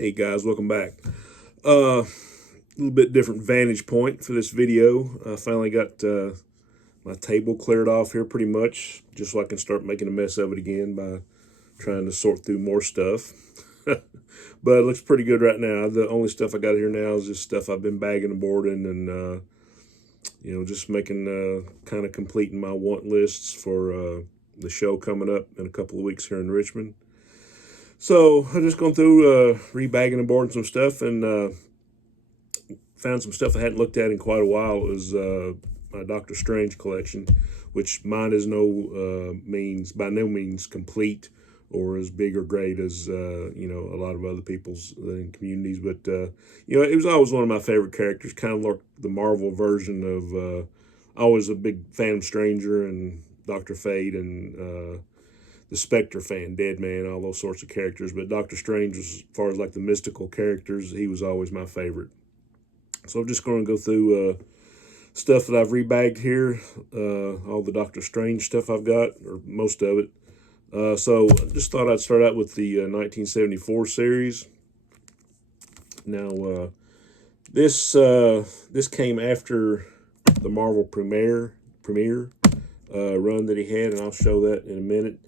Hey guys, welcome back. A little bit different vantage point for this video. I finally got my table cleared off here pretty much, just so I can start making a mess of it again by trying to sort through more stuff. But it looks pretty good right now. The only stuff I got here now is just stuff I've been bagging and boarding and, just making, kind of completing my want lists for the show coming up in a couple of weeks here in Richmond. So I just gone through rebagging and boarding some stuff and found some stuff I hadn't looked at in quite a while. It was my Doctor Strange collection, which mine is by no means complete or as big or great as a lot of other people's in communities. But it was always one of my favorite characters, kind of like the Marvel version of. I was a big fan of Stranger and Dr. Fate and the Spectre fan, Dead Man, all those sorts of characters. But Doctor Strange, as far as like the mystical characters, he was always my favorite. So I'm just going to go through stuff that I've rebagged here, all the Doctor Strange stuff I've got, or most of it. So I just thought I'd start out with the 1974 series. Now, this came after the Marvel premiere run that he had, and I'll show that in a minute.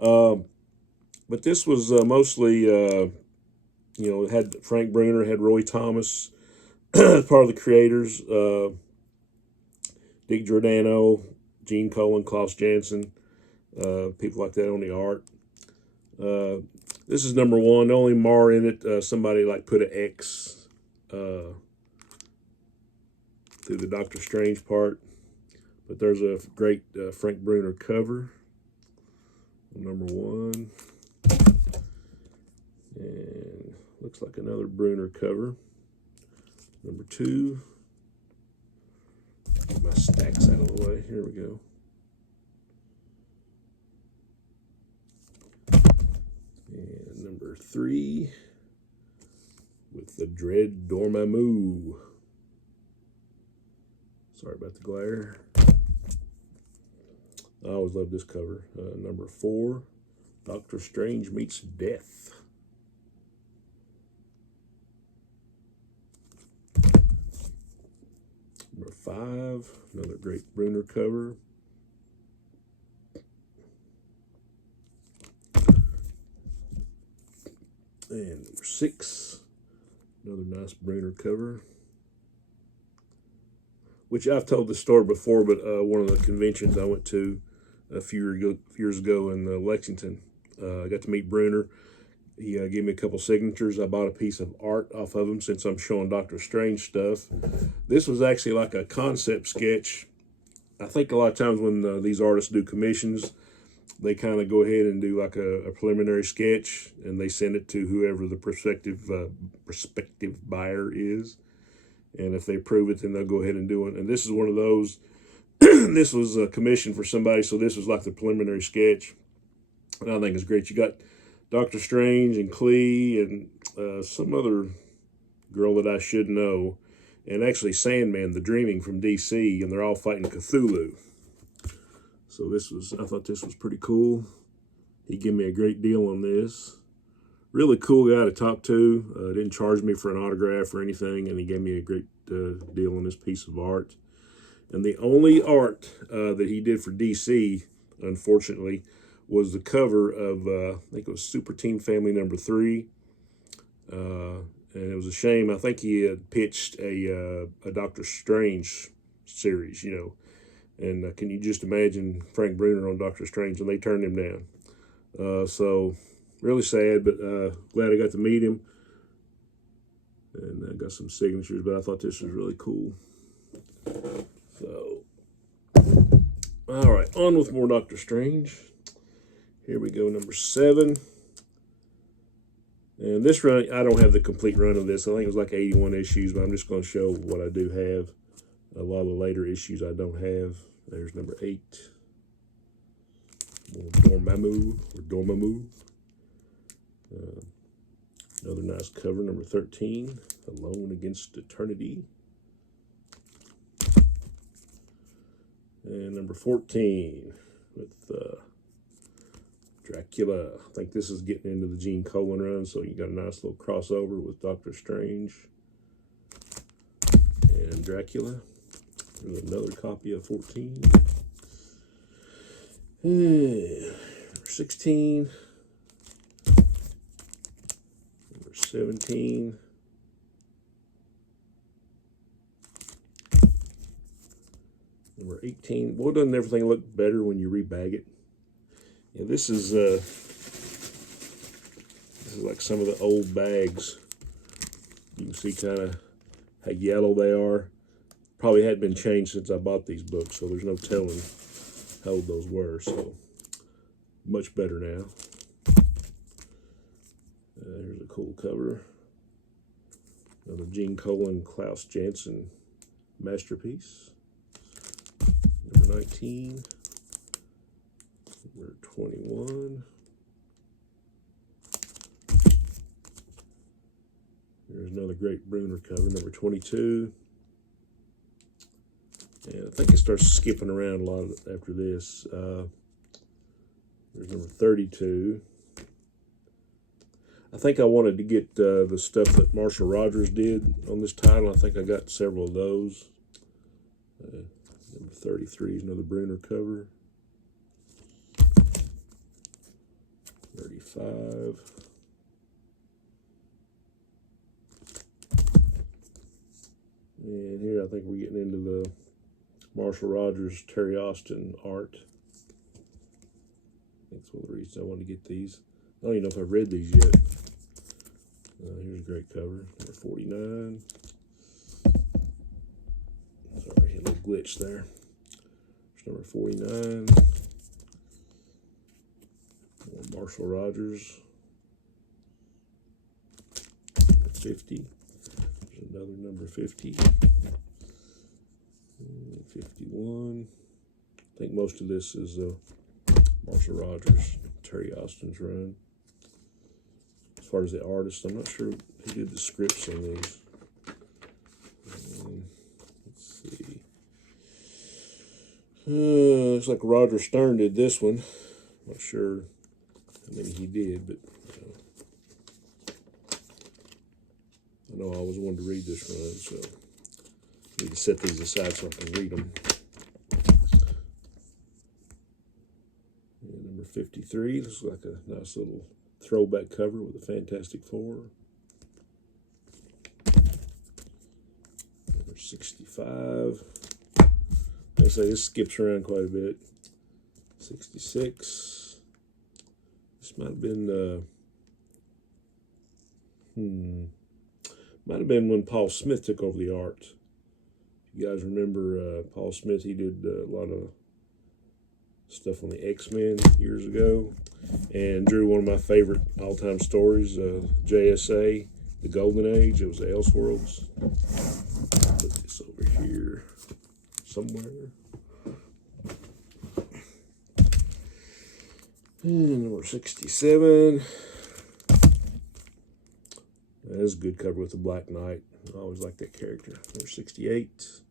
But this was mostly, it had Frank Bruner, had Roy Thomas, part of the creators, Dick Giordano, Gene Colan, Klaus Janson, people like that on the art. This is number one. The only mar in it, somebody like put an X through the Doctor Strange part. But there's a great Frank Bruner cover. Number one. And looks like another Bruner cover. Number two. Get my stacks out of the way. Here we go. And number three with the Dread Dormammu. Sorry about the glare. I always love this cover. Number four, Doctor Strange Meets Death. Number five, another great Bruner cover. And number six, another nice Bruner cover. Which I've told the story before, but one of the conventions I went to a few years ago in Lexington, I got to meet Bruner. He gave me a couple signatures. I bought a piece of art off of him since I'm showing Doctor Strange stuff. This was actually like a concept sketch. I think a lot of times when these artists do commissions, they kind of go ahead and do like a preliminary sketch, and they send it to whoever the prospective buyer is. And if they approve it, then they'll go ahead and do it. And this is one of those. This was a commission for somebody, so this was like the preliminary sketch. And I think it's great. You got Doctor Strange and Klee and some other girl that I should know. And actually Sandman, the Dreaming from DC, and they're all fighting Cthulhu. So I thought this was pretty cool. He gave me a great deal on this. Really cool guy to talk to. Didn't charge me for an autograph or anything, and he gave me a great deal on this piece of art. And the only art that he did for DC, unfortunately, was the cover of, I think it was Super Team Family number 3. And it was a shame. I think he had pitched a Doctor Strange series, And can you just imagine Frank Bruner on Doctor Strange? And they turned him down. So really sad, but glad I got to meet him. And I got some signatures, but I thought this was really cool. So, all right, on with more Doctor Strange. Here we go, number 7. And this run, I don't have the complete run of this. I think it was like 81 issues, but I'm just going to show what I do have. A lot of the later issues I don't have. There's number 8. More Dormammu. Another nice cover, number 13, Alone Against Eternity. And number 14 with Dracula. I think this is getting into the Gene Colan run, so you got a nice little crossover with Doctor Strange and Dracula. There's another copy of 14. Number 16. Number 17. Number 18. Well, doesn't everything look better when you rebag it? Yeah, this is like some of the old bags. You can see kind of how yellow they are. Probably hadn't been changed since I bought these books, so there's no telling how old those were. So much better now. Here's a cool cover. Another Gene Colan, Klaus Janson masterpiece. Number 19. Number 21. There's another great Bruner cover, number 22. And I think it starts skipping around a lot after this. There's number 32. I think I wanted to get the stuff that Marshall Rogers did on this title. I think I got several of those. Number 33 is another Bruner cover. 35. And here I think we're getting into the Marshall Rogers, Terry Austin art. That's one of the reasons I wanted to get these. I don't even know if I've read these yet. Here's a great cover, number 49. Sorry, a little glitch there. There's number 49. More Marshall Rogers. Number 50. There's another number 50. 51. I think most of this is Marshall Rogers, Terry Austin's run. As far as the artist, I'm not sure who did the scripts on these. Let's see. Looks like Roger Stern did this one. Not sure how many he did, but I know I always wanted to read this run, so I need to set these aside so I can read them. And number 53 looks like a nice little throwback cover with the Fantastic Four. Number 65. I say this skips around quite a bit. 66. This might have been might have been when Paul Smith took over the art. If you guys remember Paul Smith, he did a lot of stuff on the X-Men years ago, and drew one of my favorite all-time stories, JSA, The Golden Age. It was the Elseworlds. Put this over here somewhere. And number 67. That's a good cover with the Black Knight. I always like that character. Number 68.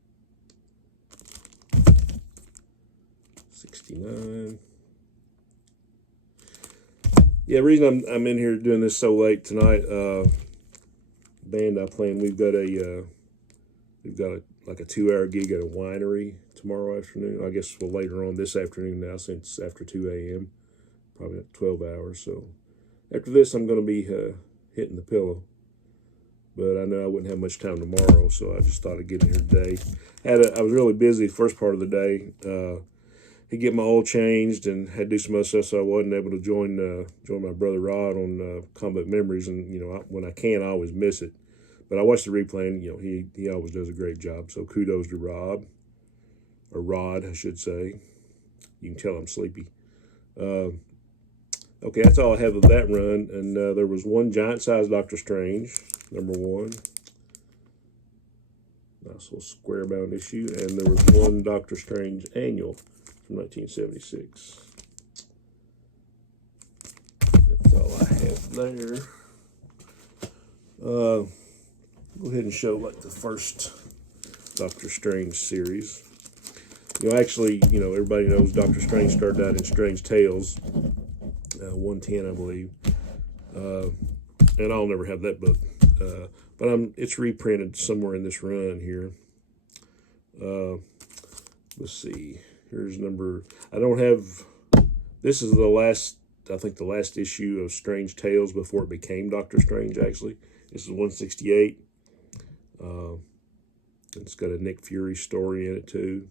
69. Yeah, the reason I'm in here doing this so late tonight, band I play in, we've got like a 2-hour gig at a winery tomorrow afternoon. I guess well later on this afternoon now, since after 2 a.m. Probably 12 hours. So after this, I'm going to be hitting the pillow. But I know I wouldn't have much time tomorrow, so I just thought I'd get in here today. I was really busy the first part of the day. Had to get my oil changed and had to do some other stuff, so I wasn't able to join my brother Rod on Combat Memories. And when I can, I always miss it. But I watched the replay, and he always does a great job. So kudos to Rob, or Rod, I should say. You can tell I'm sleepy. Okay, that's all I have of that run. And there was one giant-sized Doctor Strange, number 1. Nice little square-bound issue. And there was one Doctor Strange annual from 1976. That's all I have there. Go ahead and show like the first Doctor Strange series. Actually, everybody knows Doctor Strange started out in Strange Tales. 110, I believe. And I'll never have that book. But it's reprinted somewhere in this run here. Let's see. Here's number. I don't have. This is the last. I think the last issue of Strange Tales before it became Doctor Strange. Actually, this is 168. It's got a Nick Fury story in it too,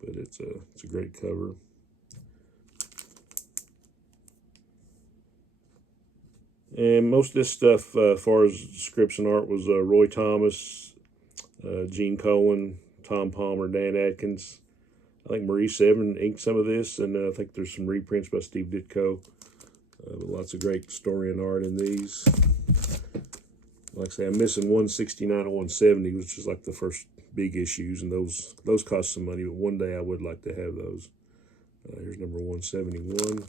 but it's a great cover. And most of this stuff, as far as scripts and art, was Roy Thomas, Gene Colan, Tom Palmer, Dan Adkins. I think Maurice Evans inked some of this, and I think there's some reprints by Steve Ditko. But lots of great story and art in these. Like I say, I'm missing 169 and 170, which is like the first big issues, and those cost some money, but one day I would like to have those. Here's number 171.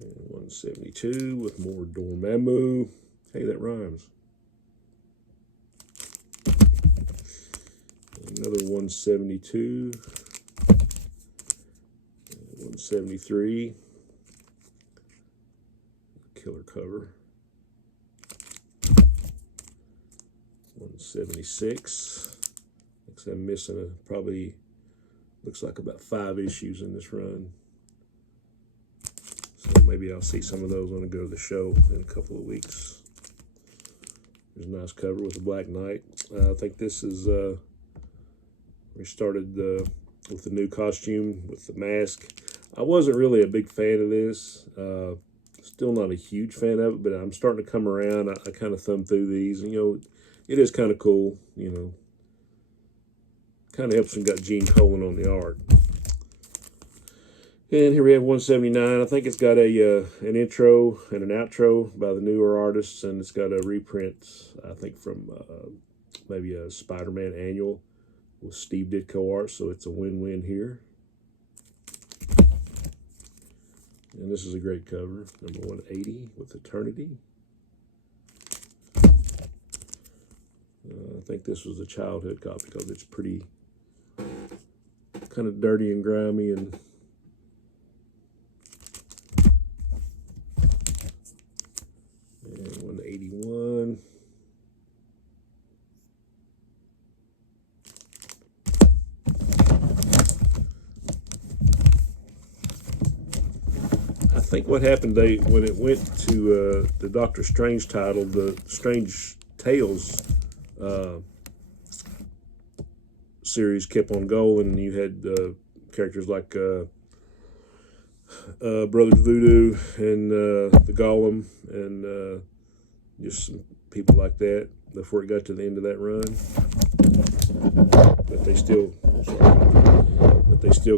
And 172 with more Dormammu. Hey, that rhymes. Another 172. 173. Killer cover. 176. Looks like I'm missing probably looks like about 5 issues in this run. So maybe I'll see some of those when I go to the show in a couple of weeks. There's a nice cover with the Black Knight. I think this is we started with the new costume with the mask. I wasn't really a big fan of this. Still not a huge fan of it, but I'm starting to come around. I kind of thumb through these, and it is kind of cool. Kind of helps and got Gene Colan on the art. And here we have 179. I think it's got an intro and an outro by the newer artists, and it's got a reprint, I think, from maybe a Spider-Man annual with Steve Ditko art, so it's a win-win here. And this is a great cover, number 180 with Eternity. I think this was a childhood copy because it's pretty kind of dirty and grimy and 181. I think what happened, when it went to the Doctor Strange title, the Strange Tales series kept on going, and you had characters like Brothers Voodoo and the Golem and just some people like that before it got to the end of that run. But they still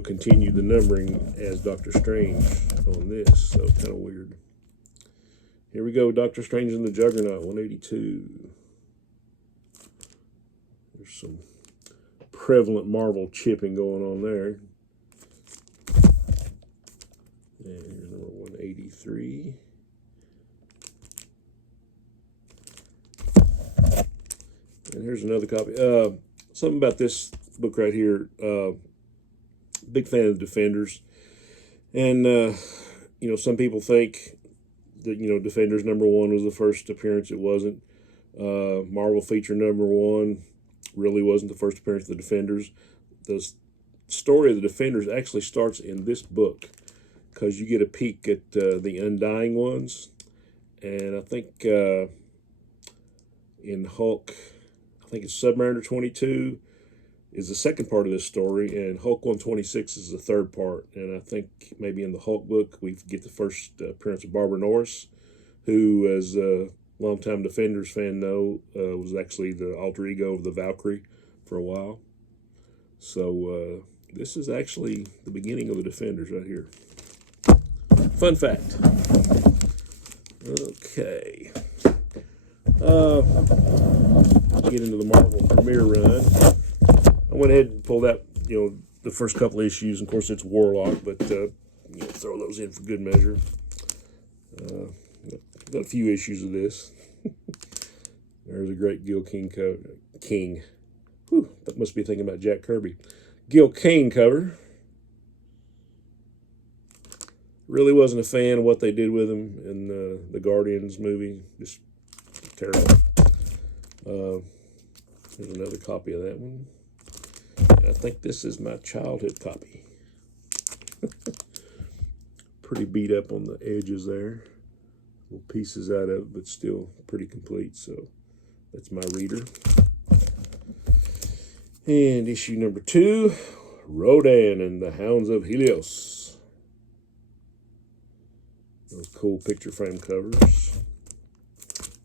continued the numbering as Doctor Strange on this, so kind of weird. Here we go, Doctor Strange and the Juggernaut, 182. There's some prevalent Marvel chipping going on there. And here's number 183. And here's another copy. Something about this book right here. Big fan of the Defenders. And, some people think that, Defenders #1 was the first appearance. It wasn't. Marvel feature #1 really wasn't the first appearance of the Defenders. The story of the Defenders actually starts in this book, because you get a peek at the Undying Ones. And I think in Hulk, I think it's Submariner 22 is the second part of this story, and Hulk 126 is the third part. And I think maybe in the Hulk book, we get the first appearance of Barbara Norris, who, as a longtime Defenders fan know, was actually the alter ego of the Valkyrie for a while. So this is actually the beginning of the Defenders right here. Fun fact. Okay. Get into the Marvel Premiere run. I went ahead and pulled out, the first couple issues. Of course, it's Warlock, but throw those in for good measure. Got a few issues of this. There's a great Gil King. Whew, that must be thinking about Jack Kirby. Gil Kane cover. Really wasn't a fan of what they did with him in the Guardians movie. Just terrible. There's another copy of that one. And I think this is my childhood copy. Pretty beat up on the edges there. Little pieces out of it, but still pretty complete. So that's my reader. And issue number 2, Rodan and the Hounds of Helios. Those cool picture frame covers.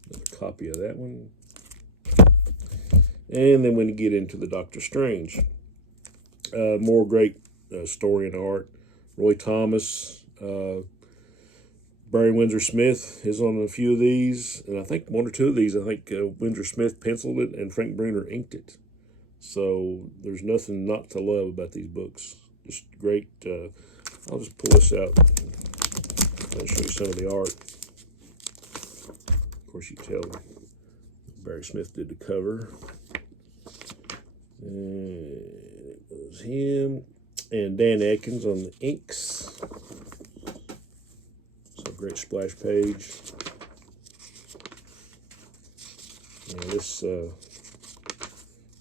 Another copy of that one. And then when you get into the Doctor Strange, more great story and art. Roy Thomas, Barry Windsor Smith is on a few of these, and I think 1 or 2 of these, I think Windsor Smith penciled it and Frank Bruner inked it. So there's nothing not to love about these books. Just great. I'll just pull this out. I'll show you some of the art. Of course, you can tell Barry Smith did the cover. And it was him and Dan Atkins on the inks. So great splash page. And this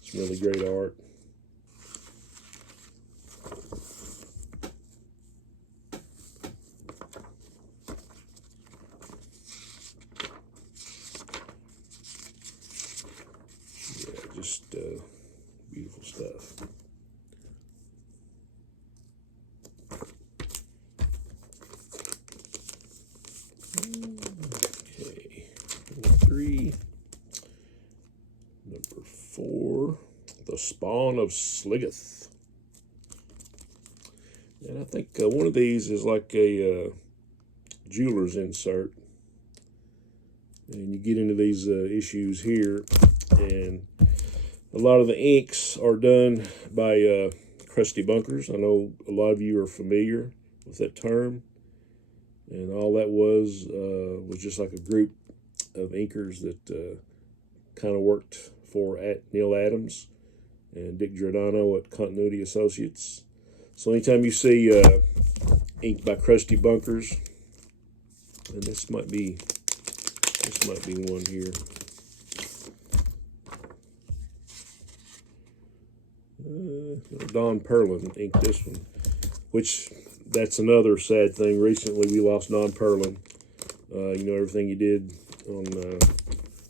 some really great art. Yeah, just beautiful stuff. Okay, number 3. Number 4, The Spawn of Sliggeth. And I think one of these is like a jeweler's insert. And you get into these issues here, and a lot of the inks are done by Crusty Bunkers. I know a lot of you are familiar with that term. And all that was just like a group of inkers that kind of worked for Neil Adams and Dick Giordano at Continuity Associates. So anytime you see ink by Crusty Bunkers, and this might be one here. Don Perlin inked this one, which that's another sad thing. Recently we lost Don Perlin. You know, everything he did on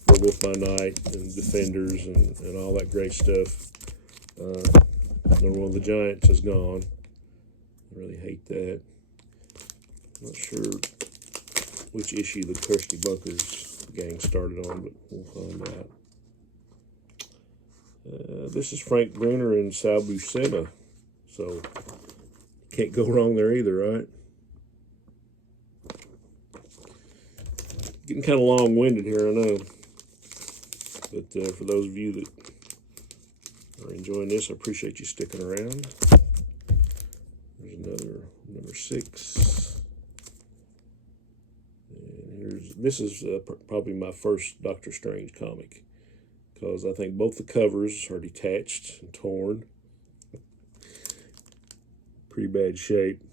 Werewolf by Night and Defenders and all that great stuff. Number 1 of the Giants is gone. I really hate that. I'm not sure which issue the Crusty Bunkers gang started on, but we'll find out. This is Frank Bruner and Sal Buscema, so can't go wrong there either, right? Getting kind of long-winded here, I know. But for those of you that are enjoying this, I appreciate you sticking around. There's another, number 6. And this is probably my first Doctor Strange comic, because I think both the covers are detached and torn. Pretty bad shape.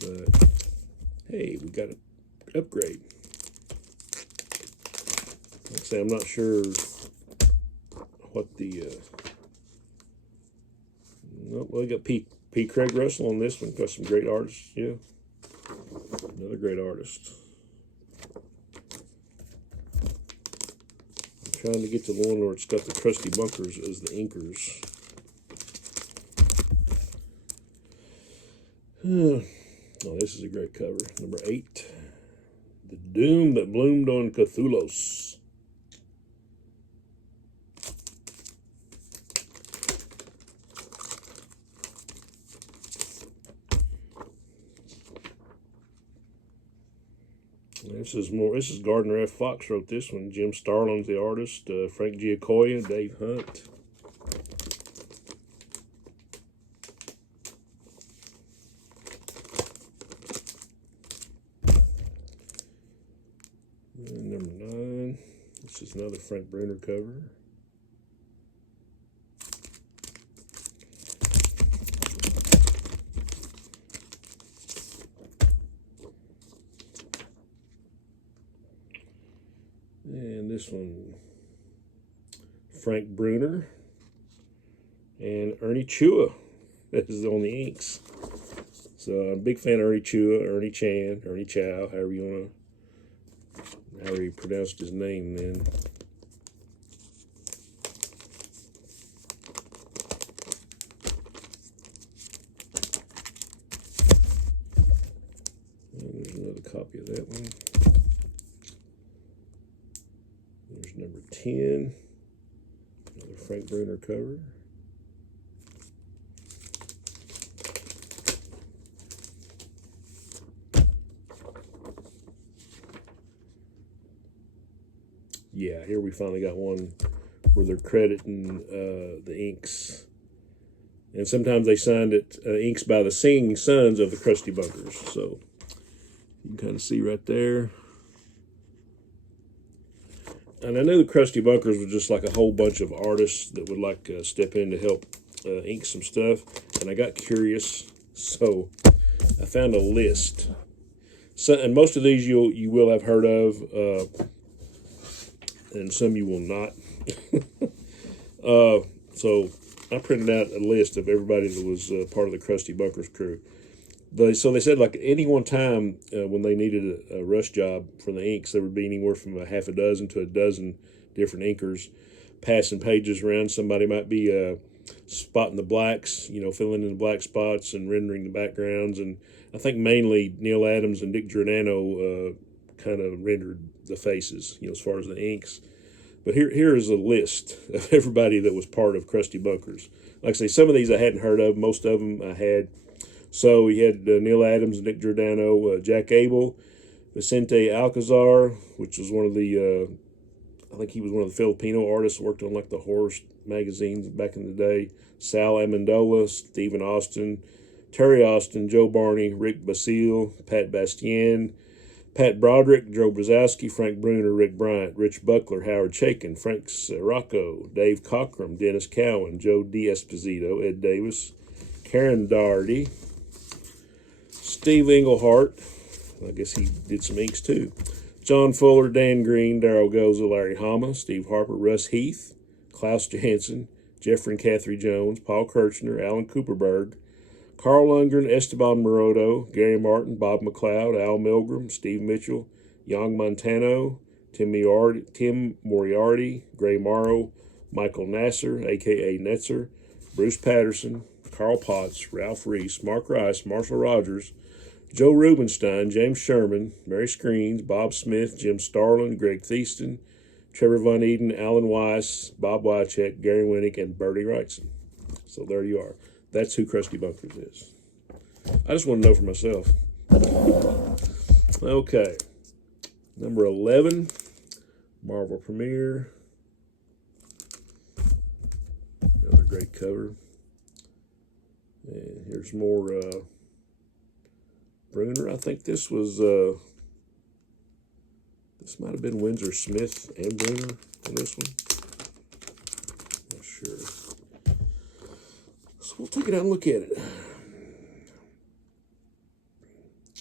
But hey, we got an upgrade. Like I say, I'm not sure what the well, we got P. Craig Russell on this one. Got some great artists. Yeah, another great artist. I'm trying to get to the one where it's got the Crusty Bunkers as the inkers. Oh, this is a great cover. Number 8. The Doom That Bloomed on Cthulhu's. This is Gardner F. Fox wrote this one. Jim Starlin's the artist. Frank Giacoia, Dave Hunt. And number 9. This is another Frank Bruner cover. this one, Frank Bruner and Ernie Chua. That is on the inks. So I'm a big fan of Ernie Chua, Ernie Chan, Ernie Chow, however he pronounced his name then. And there's another copy of that one. There's number 10, another Frank Bruner cover. Yeah, here we finally got one where they're crediting the inks. And sometimes they signed it inks by the singing sons of the Crusty Bunkers. So you can kind of see right there. And I knew the Crusty Bunkers was just like a whole bunch of artists that would like step in to help ink some stuff. And I got curious, so I found a list. So, and most of these you will have heard of. And some you will not. So I printed out a list of everybody that was part of the Crusty Bunkers crew. So they said, like, any one time when they needed a rush job for the inks, there would be anywhere from a half a dozen to a dozen different inkers passing pages around. Somebody might be spotting the blacks, filling in the black spots and rendering the backgrounds. And I think mainly Neil Adams and Dick Giordano kind of rendered the faces, as far as the inks. But here is a list of everybody that was part of Crusty Bunkers. Like I say, some of these I hadn't heard of. Most of them I had. So we had Neil Adams and Dick Giordano, Jack Abel, Vicente Alcazar, which was one of the, I think he was one of the Filipino artists, worked on like the horror magazines back in the day. Sal Amendola, Stephen Austin, Terry Austin, Joe Barney, Rick Basile, Pat Bastien, Pat Broderick, Joe Brzezowski, Frank Bruner, Rick Bryant, Rich Buckler, Howard Chaykin, Frank Rocco, Dave Cockrum, Dennis Cowan, Joe D'Esposito, Ed Davis, Karen Doherty, Steve Englehart, I guess he did some inks too, John Fuller, Dan Green, Darryl Goza, Larry Hama, Steve Harper, Russ Heath, Klaus Jansen, Jeffrey and Kathy Jones, Paul Kirchner, Alan Cooperberg, Carl Lundgren, Esteban Morodo, Gary Martin, Bob McLeod, Al Milgram, Steve Mitchell, Young Montano, Tim Moriarty, Gray Morrow, Michael Nasser, a.k.a. Netzer, Bruce Patterson, Carl Potts, Ralph Reese, Mark Rice, Marshall Rogers, Joe Rubenstein, James Sherman, Mary Screens, Bob Smith, Jim Starlin, Greg Thieston, Trevor Von Eden, Alan Weiss, Bob Wycheck, Gary Winnick, and Bertie Wrightson. So there you are. That's who Crusty Bunkers is. I just want to know for myself. Okay. Number 11, Marvel Premiere. Another great cover. And here's more Bruner. I think this was, this might have been Windsor Smith and Bruner on this one. Not sure. So we'll take it out and look at it.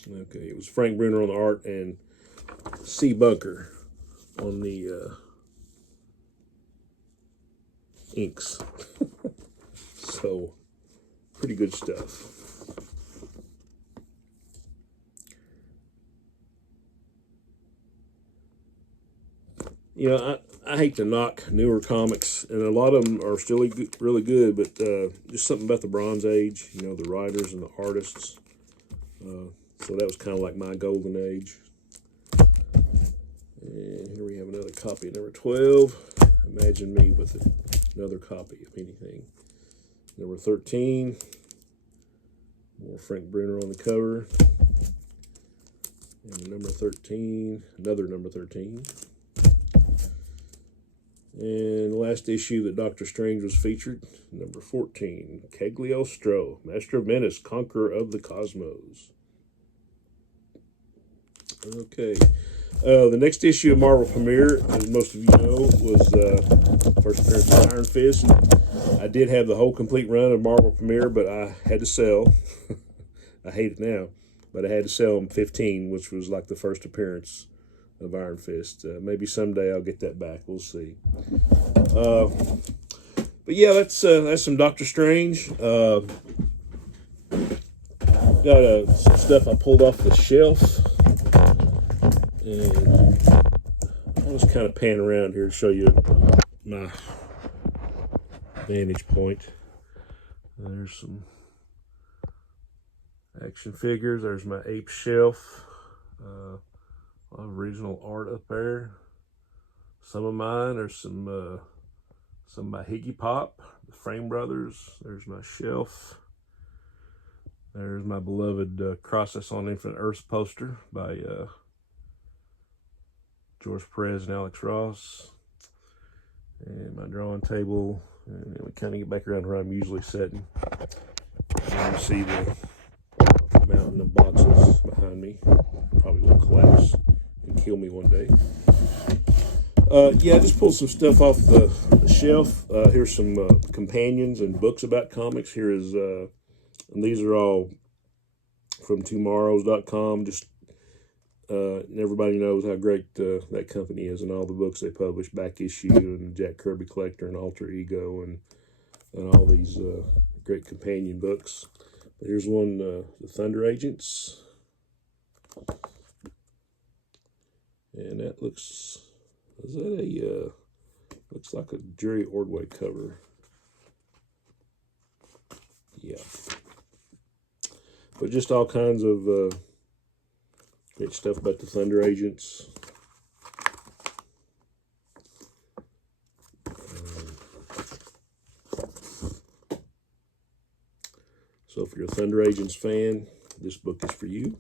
Okay, it was Frank Bruner on the art and C. Bunker on the inks. So, pretty good stuff. I hate to knock newer comics, and a lot of them are still really good, but just something about the Bronze Age, the writers and the artists. So that was kind of like my golden age. And here we have another copy of number 12. Imagine me with another copy of anything. Number 13. More Frank Bruner on the cover. And number 13. Another number 13. And the last issue that Doctor Strange was featured, number 14, Cagliostro, Master of Menace, Conqueror of the Cosmos. Okay. The next issue of Marvel Premiere, as most of you know, was first appearance of Iron Fist. I did have the whole complete run of Marvel Premiere, but I had to sell. I hate it now, but I had to sell them 15, which was like the first appearance of Iron Fist. Maybe someday I'll get that back. We'll see. But yeah, that's some Doctor Strange. Got some stuff I pulled off the shelf, and I'll just kind of pan around here to show you my vantage point. There's some action figures. There's my ape shelf. A lot of original art up there. Some of mine. There's some by Higgy Pop, the Frame Brothers. There's my shelf. There's my beloved Crisis on Infinite Earths poster by George Perez and Alex Ross. And my drawing table. And then we kind of get back around where I'm usually sitting. And you see the mountain of boxes behind me. Probably will collapse and kill me one day. Yeah, just pulled some stuff off the shelf. Here's some companions and books about comics. Here is, and these are all from tomorrows.com. Just, and everybody knows how great that company is and all the books they publish, Back Issue and Jack Kirby Collector and Alter Ego and all these great companion books. Here's one, The Thunder Agents. And that looks, is that a, looks like a Jerry Ordway cover. Yeah. But just all kinds of great stuff about the Thunder Agents. So if you're a Thunder Agents fan, this book is for you.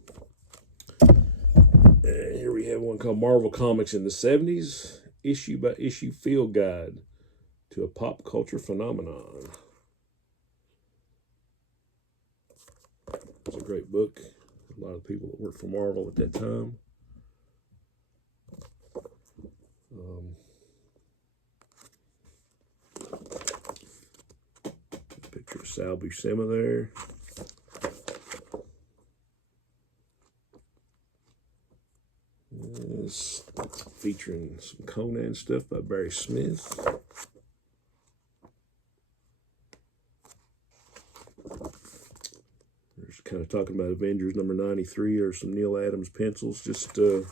And here we have one called Marvel Comics in the 70s, issue by issue field guide to a pop culture phenomenon. It's a great book. A lot of people that worked for Marvel at that time. Picture of Sal Buscema there. This featuring some Conan stuff by Barry Smith. There's kind of talking about Avengers number 93 or some Neil Adams pencils. Just a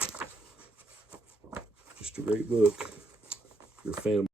great book. If you're a fan of